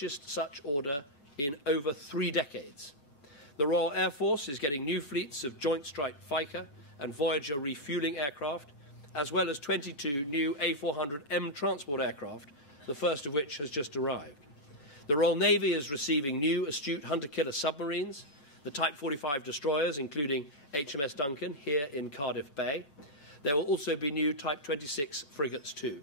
largest such order in over 3 decades. The Royal Air Force is getting new fleets of Joint Strike Fighter and Voyager refuelling aircraft, as well as 22 new A400M transport aircraft, the first of which has just arrived. The Royal Navy is receiving new astute hunter-killer submarines, the Type 45 destroyers, including HMS Duncan, here in Cardiff Bay. There will also be new Type 26 frigates too.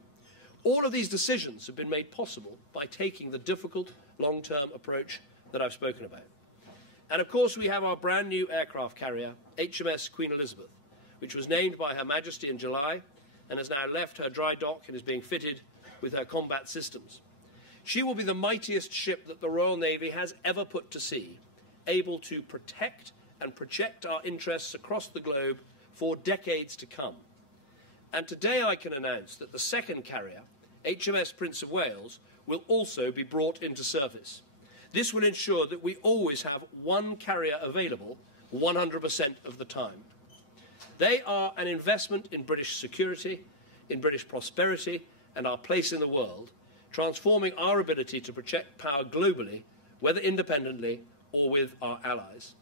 All of these decisions have been made possible by taking the difficult long-term approach that I've spoken about. And of course we have our brand new aircraft carrier, HMS Queen Elizabeth, which was named by Her Majesty in July and has now left her dry dock and is being fitted with her combat systems. She will be the mightiest ship that the Royal Navy has ever put to sea, able to protect and project our interests across the globe for decades to come. And today I can announce that the second carrier, HMS Prince of Wales, will also be brought into service. This will ensure that we always have one carrier available 100% of the time. They are an investment in British security, in British prosperity and our place in the world, transforming our ability to project power globally, whether independently or with our allies.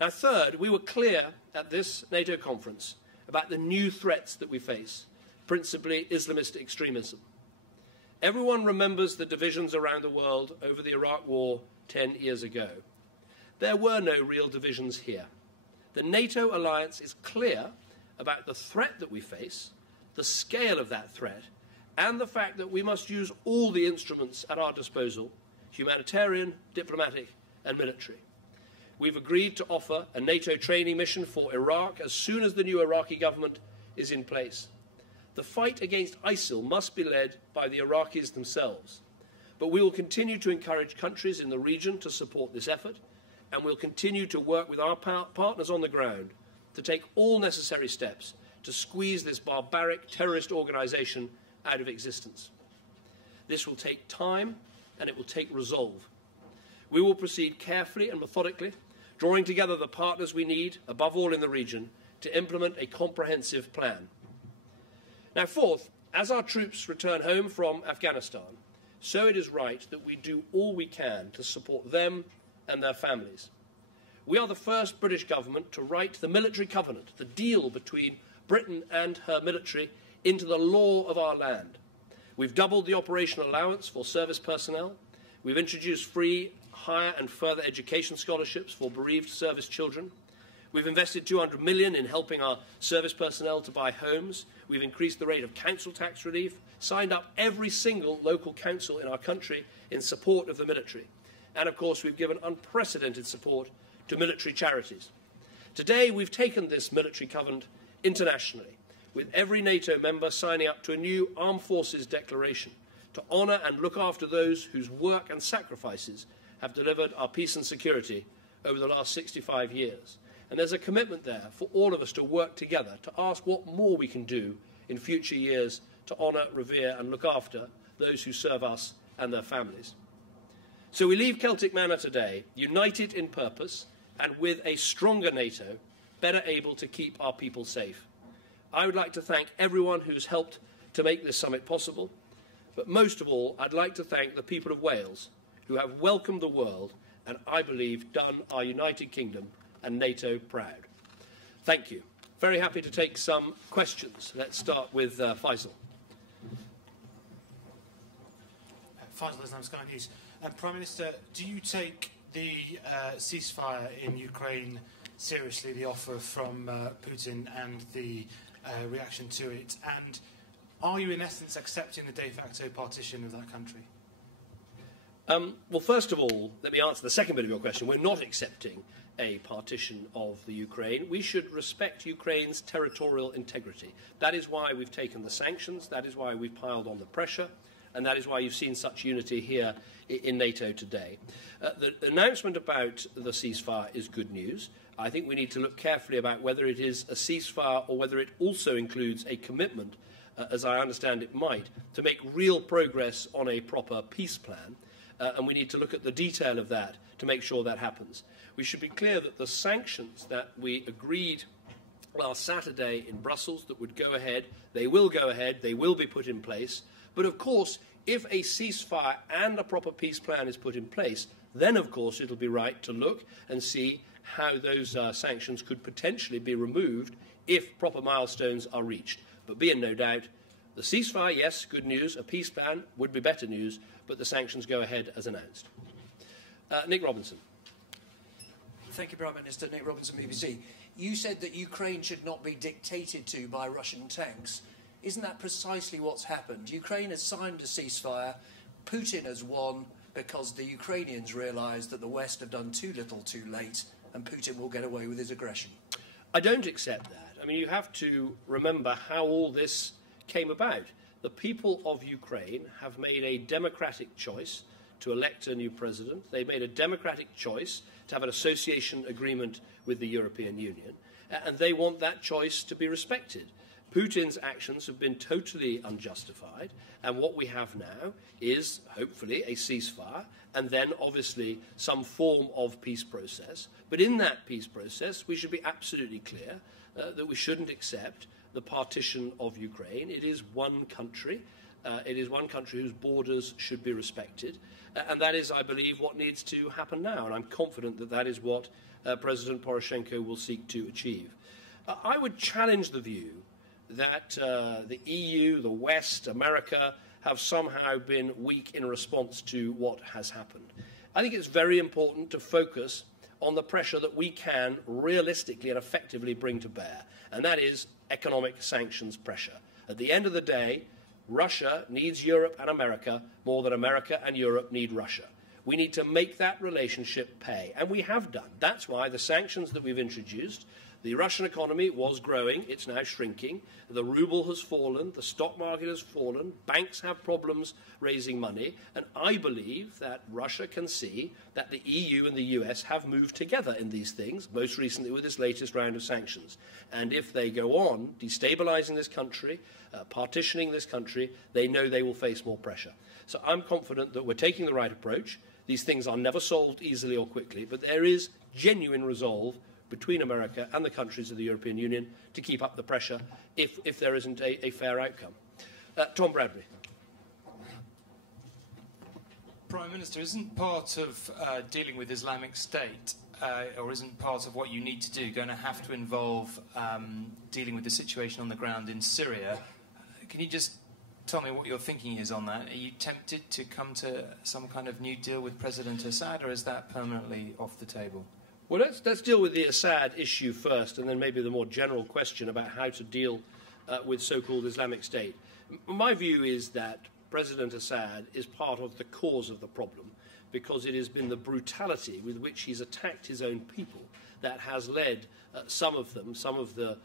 Now, third, we were clear at this NATO conference about the new threats that we face, principally Islamist extremism. Everyone remembers the divisions around the world over the Iraq War 10 years ago. There were no real divisions here. The NATO alliance is clear about the threat that we face, the scale of that threat, and the fact that we must use all the instruments at our disposal, humanitarian, diplomatic, and military. We've agreed to offer a NATO training mission for Iraq as soon as the new Iraqi government is in place. The fight against ISIL must be led by the Iraqis themselves, but we will continue to encourage countries in the region to support this effort, and we'll continue to work with our partners on the ground to take all necessary steps to squeeze this barbaric terrorist organisation out of existence. This will take time and it will take resolve. We will proceed carefully and methodically, drawing together the partners we need, above all in the region, to implement a comprehensive plan. Now, fourth, as our troops return home from Afghanistan, so it is right that we do all we can to support them and their families. We are the first British government to write the military covenant, the deal between Britain and her military, into the law of our land. We've doubled the operational allowance for service personnel. We've introduced free higher and further education scholarships for bereaved service children. We've invested $200 million in helping our service personnel to buy homes. We've increased the rate of council tax relief, signed up every single local council in our country in support of the military. And, of course, we've given unprecedented support to military charities. Today, we've taken this military covenant internationally, with every NATO member signing up to a new Armed Forces Declaration to honour and look after those whose work and sacrifices have delivered our peace and security over the last 65 years. And there's a commitment there for all of us to work together to ask what more we can do in future years to honour, revere and look after those who serve us and their families. So we leave Celtic Manor today, united in purpose and with a stronger NATO, better able to keep our people safe. I would like to thank everyone who's helped to make this summit possible, but most of all, I'd like to thank the people of Wales who have welcomed the world and, I believe, done our United Kingdom and NATO proud. Thank you. Very happy to take some questions. Let's start with Faisal. Faisal Islam, Sky News. Prime Minister, do you take the ceasefire in Ukraine seriously, the offer from Putin and the reaction to it? And are you, in essence, accepting the de facto partition of that country? Well, first of all, let me answer the second bit of your question. We're not accepting a partition of the Ukraine. We should respect Ukraine's territorial integrity. That is why we've taken the sanctions, that is why we've piled on the pressure, and that is why you've seen such unity here in NATO today. The announcement about the ceasefire is good news. I think we need to look carefully about whether it is a ceasefire or whether it also includes a commitment, as I understand it might, to make real progress on a proper peace plan. And we need to look at the detail of that to make sure that happens. We should be clear that the sanctions that we agreed last Saturday in Brussels that would go ahead, they will go ahead, they will be put in place. But of course, if a ceasefire and a proper peace plan is put in place, then, of course, it'll be right to look and see how those sanctions could potentially be removed if proper milestones are reached. But be in no doubt, the ceasefire, yes, good news. A peace plan would be better news, but the sanctions go ahead as announced. Nick Robinson. Thank you, Prime Minister. Nick Robinson, BBC. You said that Ukraine should not be dictated to by Russian tanks. Isn't that precisely what's happened? Ukraine has signed a ceasefire. Putin has won because the Ukrainians realise that the West have done too little too late, and Putin will get away with his aggression. I don't accept that. I mean, you have to remember how all this came about. The people of Ukraine have made a democratic choice to elect a new president. They made a democratic choice to have an association agreement with the European Union, and they want that choice to be respected. Putin's actions have been totally unjustified, and what we have now is, hopefully, a ceasefire, and then, obviously, some form of peace process. But in that peace process, we should be absolutely clear that we shouldn't accept the partition of Ukraine. It is one country. It is one country whose borders should be respected. And that is, I believe, what needs to happen now. And I'm confident that that is what President Poroshenko will seek to achieve. I would challenge the view that the EU, the West, America have somehow been weak in response to what has happened. I think it's very important to focus on the pressure that we can realistically and effectively bring to bear, and that is economic sanctions pressure. At the end of the day, Russia needs Europe and America more than America and Europe need Russia. We need to make that relationship pay, and we have done. That's why the sanctions that we've introduced, the Russian economy was growing, it's now shrinking, the ruble has fallen, the stock market has fallen, banks have problems raising money, and I believe that Russia can see that the EU and the US have moved together in these things, most recently with this latest round of sanctions. And if they go on destabilising this country, partitioning this country, they know they will face more pressure. So I'm confident that we're taking the right approach. These things are never solved easily or quickly, but there is genuine resolve between America and the countries of the European Union to keep up the pressure if there isn't a fair outcome. Tom Bradbury. Prime Minister, isn't part of dealing with Islamic State, or isn't part of what you need to do, going to have to involve dealing with the situation on the ground in Syria? Can you just tell me what your thinking is on that? Are you tempted to come to some kind of new deal with President Assad, or is that permanently off the table? Well, let's deal with the Assad issue first, and then maybe the more general question about how to deal with so-called Islamic State. My view is that President Assad is part of the cause of the problem, because it has been the brutality with which he's attacked his own people that has led some of the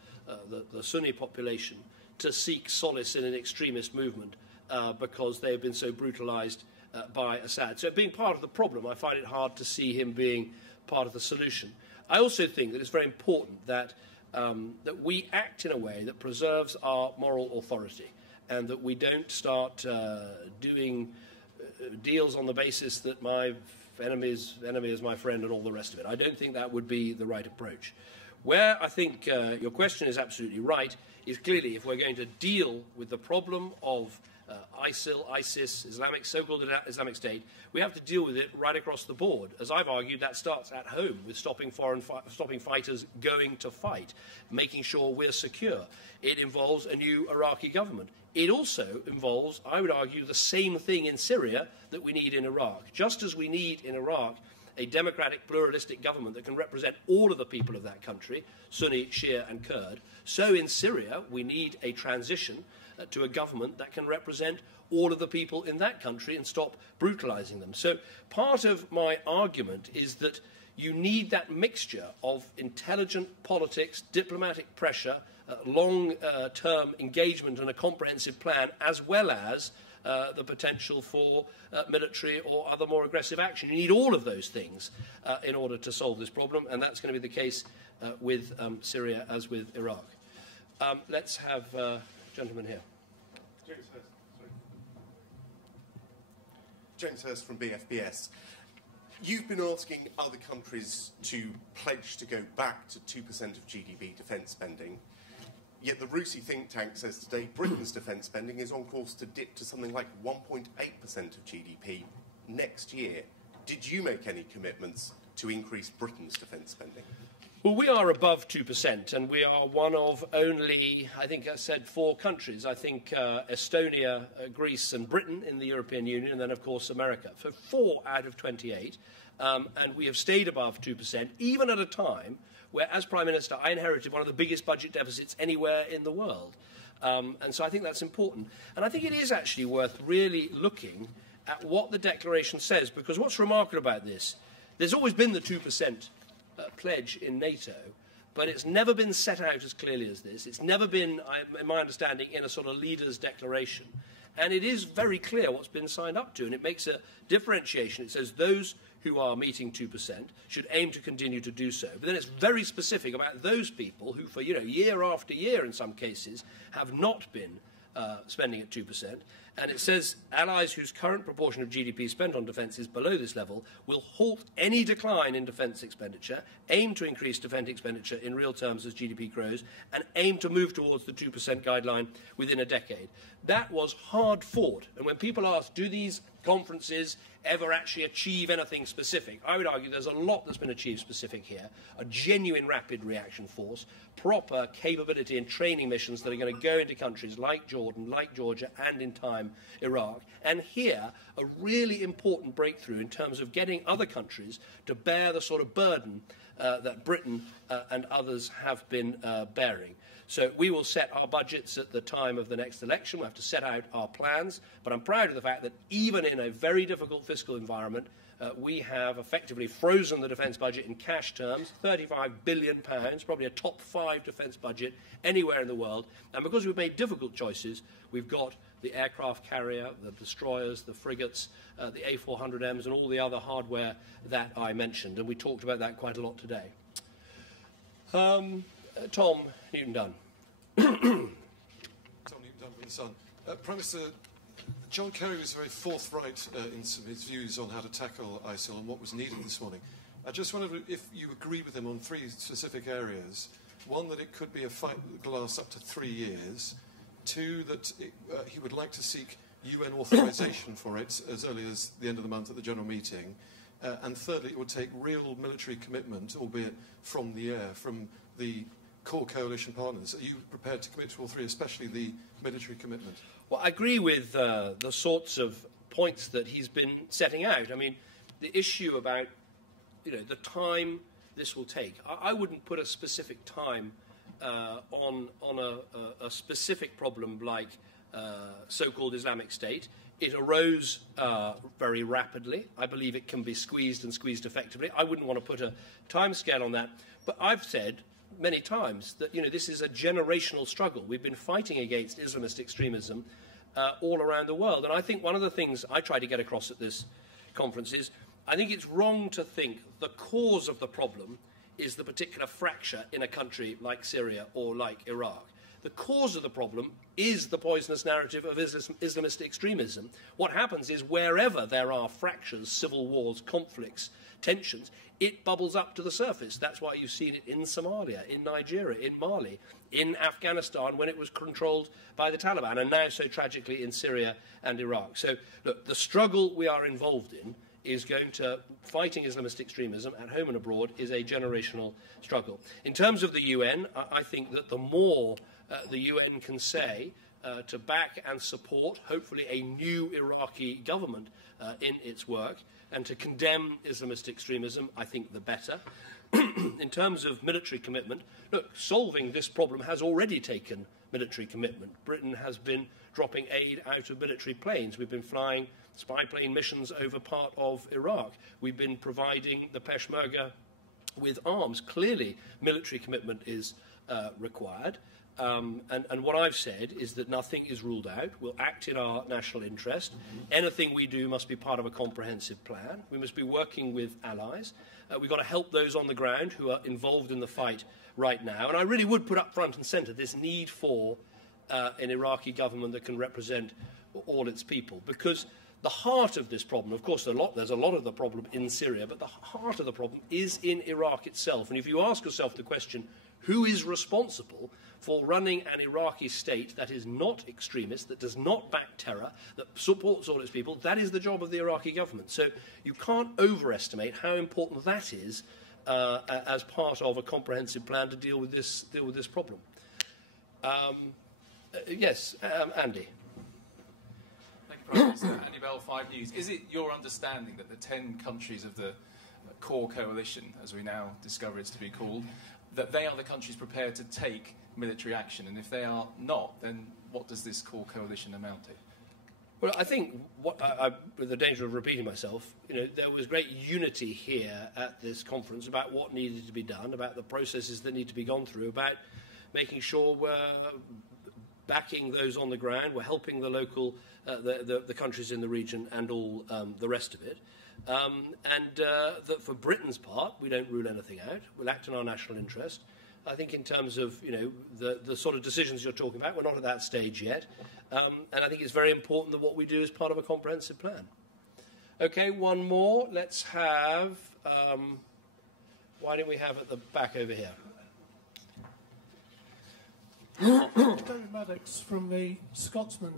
Sunni population, to seek solace in an extremist movement because they have been so brutalized by Assad. So being part of the problem, I find it hard to see him being part of the solution. I also think that it's very important that we act in a way that preserves our moral authority, and that we don't start doing deals on the basis that my enemy is my friend and all the rest of it. I don't think that would be the right approach. Where I think your question is absolutely right is clearly if we're going to deal with the problem of ISIL, ISIS, so-called Islamic State, we have to deal with it right across the board. As I've argued, that starts at home with stopping fighters going to fight, making sure we're secure. It involves a new Iraqi government. It also involves, I would argue, the same thing in Syria that we need in Iraq. Just as we need in Iraq a democratic, pluralistic government that can represent all of the people of that country, Sunni, Shia and Kurd, so in Syria we need a transition to a government that can represent all of the people in that country and stop brutalizing them. So part of my argument is that you need that mixture of intelligent politics, diplomatic pressure, long-term engagement and a comprehensive plan, as well as the potential for military or other more aggressive action. You need all of those things in order to solve this problem, and that's going to be the case with Syria as with Iraq. Let's have gentleman here. James Hurst from BFBS. You've been asking other countries to pledge to go back to 2% of GDP defence spending. Yet the RUSI think tank says today Britain's defence spending is on course to dip to something like 1.8% of GDP next year. Did you make any commitments to increase Britain's defence spending? Well, we are above 2%, and we are one of only, I think I said, 4 countries. I think Estonia, Greece and Britain in the European Union, and then, of course, America. So 4 out of 28. And we have stayed above 2%, even at a time where, as Prime Minister, I inherited one of the biggest budget deficits anywhere in the world. And so I think that's important. And I think it is actually worth really looking at what the declaration says, because what's remarkable about this, there's always been the 2% pledge in NATO, but it's never been set out as clearly as this. It's never been, in my understanding, in a sort of leader's declaration. And it is very clear what's been signed up to, and it makes a differentiation. It says those who are meeting 2% should aim to continue to do so. But then it's very specific about those people who, for year after year in some cases, have not been spending at 2%. And it says allies whose current proportion of GDP spent on defence is below this level will halt any decline in defence expenditure, aim to increase defence expenditure in real terms as GDP grows, and aim to move towards the 2% guideline within a decade. That was hard fought. And when people ask, do these conferences ever actually achieve anything specific, I would argue there's a lot that's been achieved specific here. A genuine rapid reaction force, proper capability and training missions that are going to go into countries like Jordan, like Georgia, and in time Iraq. And here, a really important breakthrough in terms of getting other countries to bear the sort of burden that Britain and others have been bearing. So we will set our budgets at the time of the next election. We'll have to set out our plans. But I'm proud of the fact that even in a very difficult fiscal environment, we have effectively frozen the defence budget in cash terms, £35 billion, probably a top 5 defence budget anywhere in the world. And because we've made difficult choices, we've got the aircraft carrier, the destroyers, the frigates, the A400Ms, and all the other hardware that I mentioned. And we talked about that quite a lot today. Tom Newton-Dunn. Tom Newton-Dunn from The Sun. Prime Minister, John Kerry was very forthright in some of his views on how to tackle ISIL and what was needed this morning. I just wondered if you agree with him on 3 specific areas. 1, that it could be a fight that will last up to 3 years. 2, that he would like to seek UN authorization for it as early as the end of the month at the General Meeting. And thirdly, it would take real military commitment, albeit from the air, from the core coalition partners. Are you prepared to commit to all 3, especially the military commitment? Well, I agree with the sorts of points that he's been setting out. I mean, the issue about, the time this will take. I wouldn't put a specific time on a specific problem like so-called Islamic State. It arose very rapidly. I believe it can be squeezed and squeezed effectively. I wouldn't want to put a timescale on that. But I've said many times that this is a generational struggle. We've been fighting against Islamist extremism all around the world. And I think one of the things I try to get across at this conference is I think it's wrong to think the cause of the problem is the particular fracture in a country like Syria or like Iraq. The cause of the problem is the poisonous narrative of Islamist extremism. What happens is wherever there are fractures, civil wars, conflicts, tensions, it bubbles up to the surface. That's why you've seen it in Somalia, in Nigeria, in Mali, in Afghanistan when it was controlled by the Taliban, and now so tragically in Syria and Iraq. So, look, the struggle we are involved in is going to fighting Islamist extremism at home and abroad is a generational struggle. In terms of the UN, I think that the more the UN can say to back and support, hopefully, a new Iraqi government in its work and to condemn Islamist extremism, I think the better. In terms of military commitment, look, solving this problem has already taken military commitment. Britain has been dropping aid out of military planes. We've been flying spy plane missions over part of Iraq. We've been providing the Peshmerga with arms. Clearly, military commitment is required. And what I've said is that nothing is ruled out. We'll act in our national interest. Anything we do must be part of a comprehensive plan. We must be working with allies. We've got to help those on the ground who are involved in the fight right now. And I really would put up front and centre this need for an Iraqi government that can represent all its people. Because the heart of this problem, of course, there's a lot of the problem in Syria, but the heart of the problem is in Iraq itself. And if you ask yourself the question, who is responsible for running an Iraqi state that is not extremist, that does not back terror, that supports all its people. That is the job of the Iraqi government. So you can't overestimate how important that is as part of a comprehensive plan to deal with this problem. Yes, Andy. Thank you, Prime Minister. Andy Bell, 5 News. Is it your understanding that the 10 countries of the core coalition, as we now discover it's to be called, that they are the countries prepared to take military action? And if they are not, then what does this core coalition amount to? Well, I think, with the danger of repeating myself, there was great unity here at this conference about what needed to be done, about the processes that need to be gone through, about making sure we're backing those on the ground, we're helping the local, the countries in the region and all the rest of it. That for Britain's part, we don't rule anything out. We'll act in our national interest. I think in terms of, the sort of decisions you're talking about, we're not at that stage yet. And I think it's very important that what we do is part of a comprehensive plan. Okay, one more. Let's have, why don't we have at the back over here? David Maddox from the Scotsman.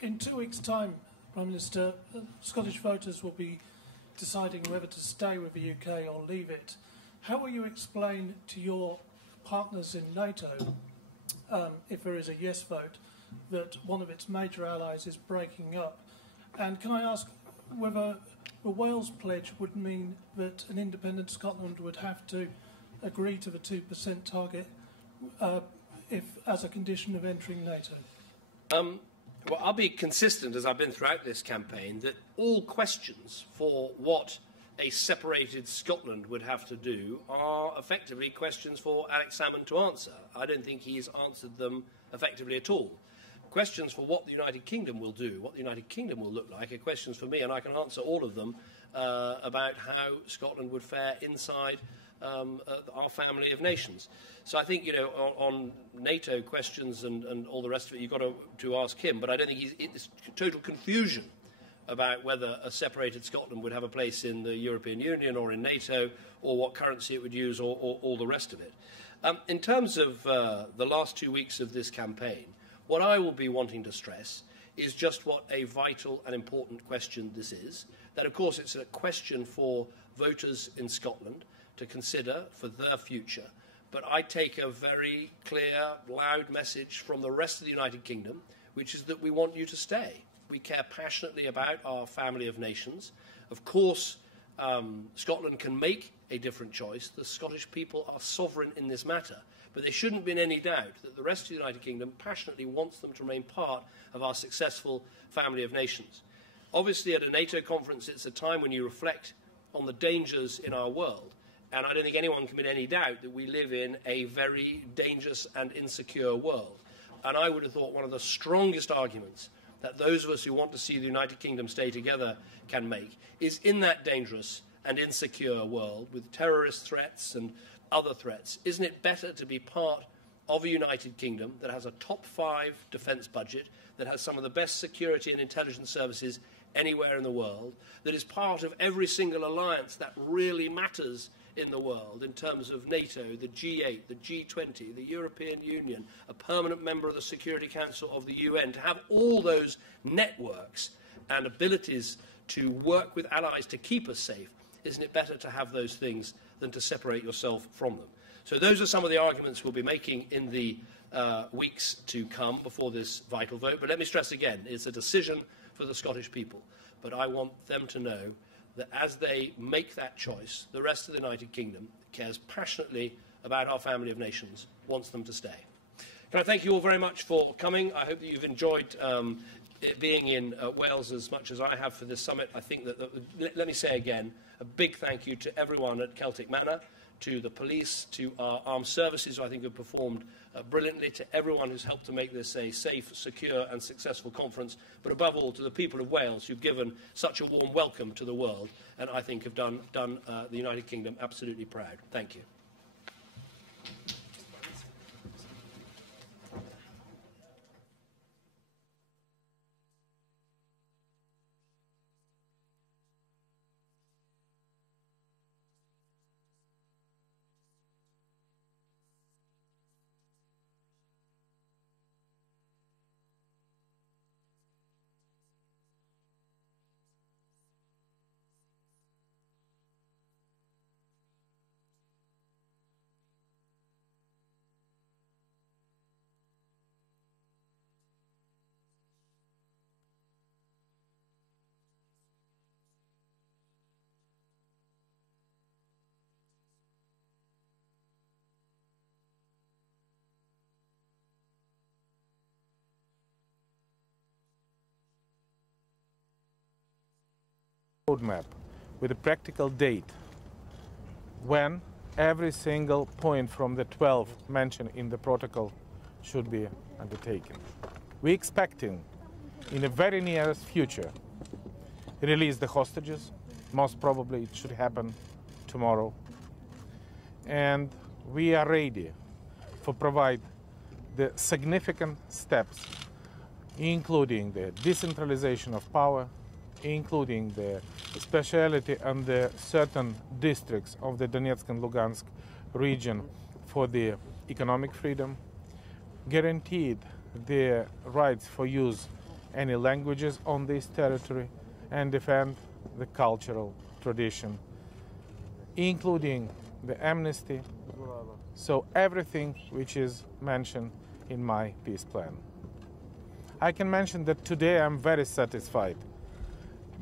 In 2 weeks' time, Prime Minister, Scottish voters will be deciding whether to stay with the UK or leave it. How will you explain to your partners in NATO, if there is a yes vote, that one of its major allies is breaking up? And can I ask whether the Wales pledge would mean that an independent Scotland would have to agree to the 2% target if as a condition of entering NATO? Well, I'll be consistent, as I've been throughout this campaign, that all questions for what a separated Scotland would have to do are effectively questions for Alex Salmond to answer. I don't think he's answered them effectively at all. Questions for what the United Kingdom will do, what the United Kingdom will look like, are questions for me, and I can answer all of them about how Scotland would fare inside our family of nations. So I think, on NATO questions and all the rest of it, you've got to ask him, but I don't think it's total confusion about whether a separated Scotland would have a place in the European Union or in NATO, or what currency it would use, or all the rest of it. In terms of the last 2 weeks of this campaign, what I will be wanting to stress is just what a vital and important question this is. That, of course, it's a question for voters in Scotland to consider for their future. But I take a very clear, loud message from the rest of the United Kingdom, which is that we want you to stay. We care passionately about our family of nations. Of course, Scotland can make a different choice. The Scottish people are sovereign in this matter. But there shouldn't be any doubt that the rest of the United Kingdom passionately wants them to remain part of our successful family of nations. Obviously, at a NATO conference, it's a time when you reflect on the dangers in our world. And I don't think anyone can be in any doubt that we live in a very dangerous and insecure world. And I would have thought one of the strongest arguments that those of us who want to see the United Kingdom stay together can make is, in that dangerous and insecure world, with terrorist threats and other threats, isn't it better to be part of a United Kingdom that has a top 5 defence budget, that has some of the best security and intelligence services anywhere in the world, that is part of every single alliance that really matters in the world in terms of NATO, the G8, the G20, the European Union, a permanent member of the Security Council of the UN, to have all those networks and abilities to work with allies to keep us safe? Isn't it better to have those things than to separate yourself from them? So those are some of the arguments we'll be making in the weeks to come before this vital vote. But let me stress again, it's a decision for the Scottish people. But I want them to know that as they make that choice, the rest of the United Kingdom cares passionately about our family of nations, wants them to stay. Can I thank you all very much for coming? I hope that you've enjoyed being in Wales as much as I have for this summit. I think that, let me say again, a big thank you to everyone at Celtic Manor, to the police, to our armed services, who I think have performed brilliantly, to everyone who's helped to make this a safe, secure and successful conference, but above all to the people of Wales who've given such a warm welcome to the world and I think have done the United Kingdom absolutely proud. Thank you. roadmap with a practical date when every single point from the 12 mentioned in the protocol should be undertaken. We're expecting in the very nearest future release the hostages. Most probably it should happen tomorrow. And we are ready to provide the significant steps, including the decentralization of power, including the speciality and the certain districts of the Donetsk and Lugansk region for the economic freedom, guaranteed the rights for use any languages on this territory, and defend the cultural tradition, including the amnesty, so everything which is mentioned in my peace plan. I can mention that today I'm very satisfied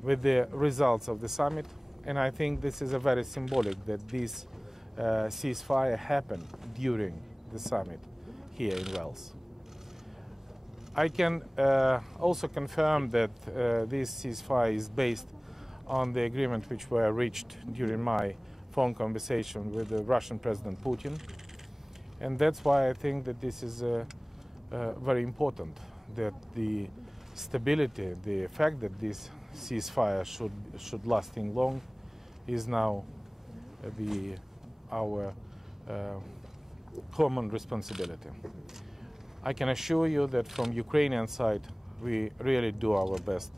with the results of the summit, and I think this is a very symbolic that this ceasefire happened during the summit here in Wales. I can also confirm that this ceasefire is based on the agreement which were reached during my phone conversation with the Russian President Putin, and that's why I think that this is very important, that the stability, the fact that this ceasefire should lasting long is now our common responsibility. I can assure you that from Ukrainian side we really do our best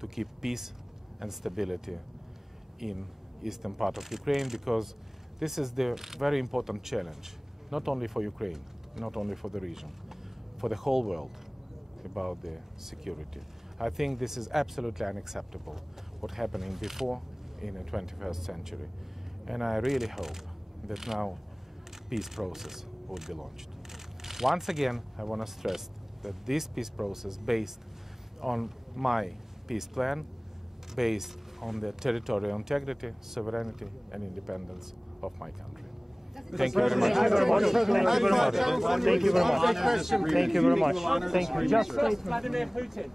to keep peace and stability in eastern part of Ukraine, because this is the very important challenge, not only for Ukraine, not only for the region, for the whole world, about the security. I think this is absolutely unacceptable, what happening before in the 21st century. And I really hope that now peace process would be launched. Once again, I want to stress that this peace process based on my peace plan, based on the territorial integrity, sovereignty and independence of my country. Thank you very much. Thank you very much. Thank you very much. Thank you very much. Thank you. Just Vladimir Putin.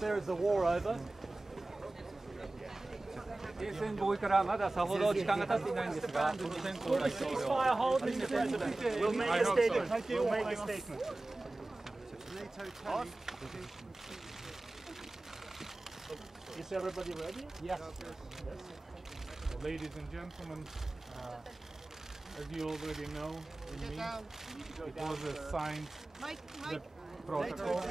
There is a war over. We'll make a statement. We'll make a statement. Is everybody ready? Yes. Ladies and gentlemen, as you already know, it was a signed protocol.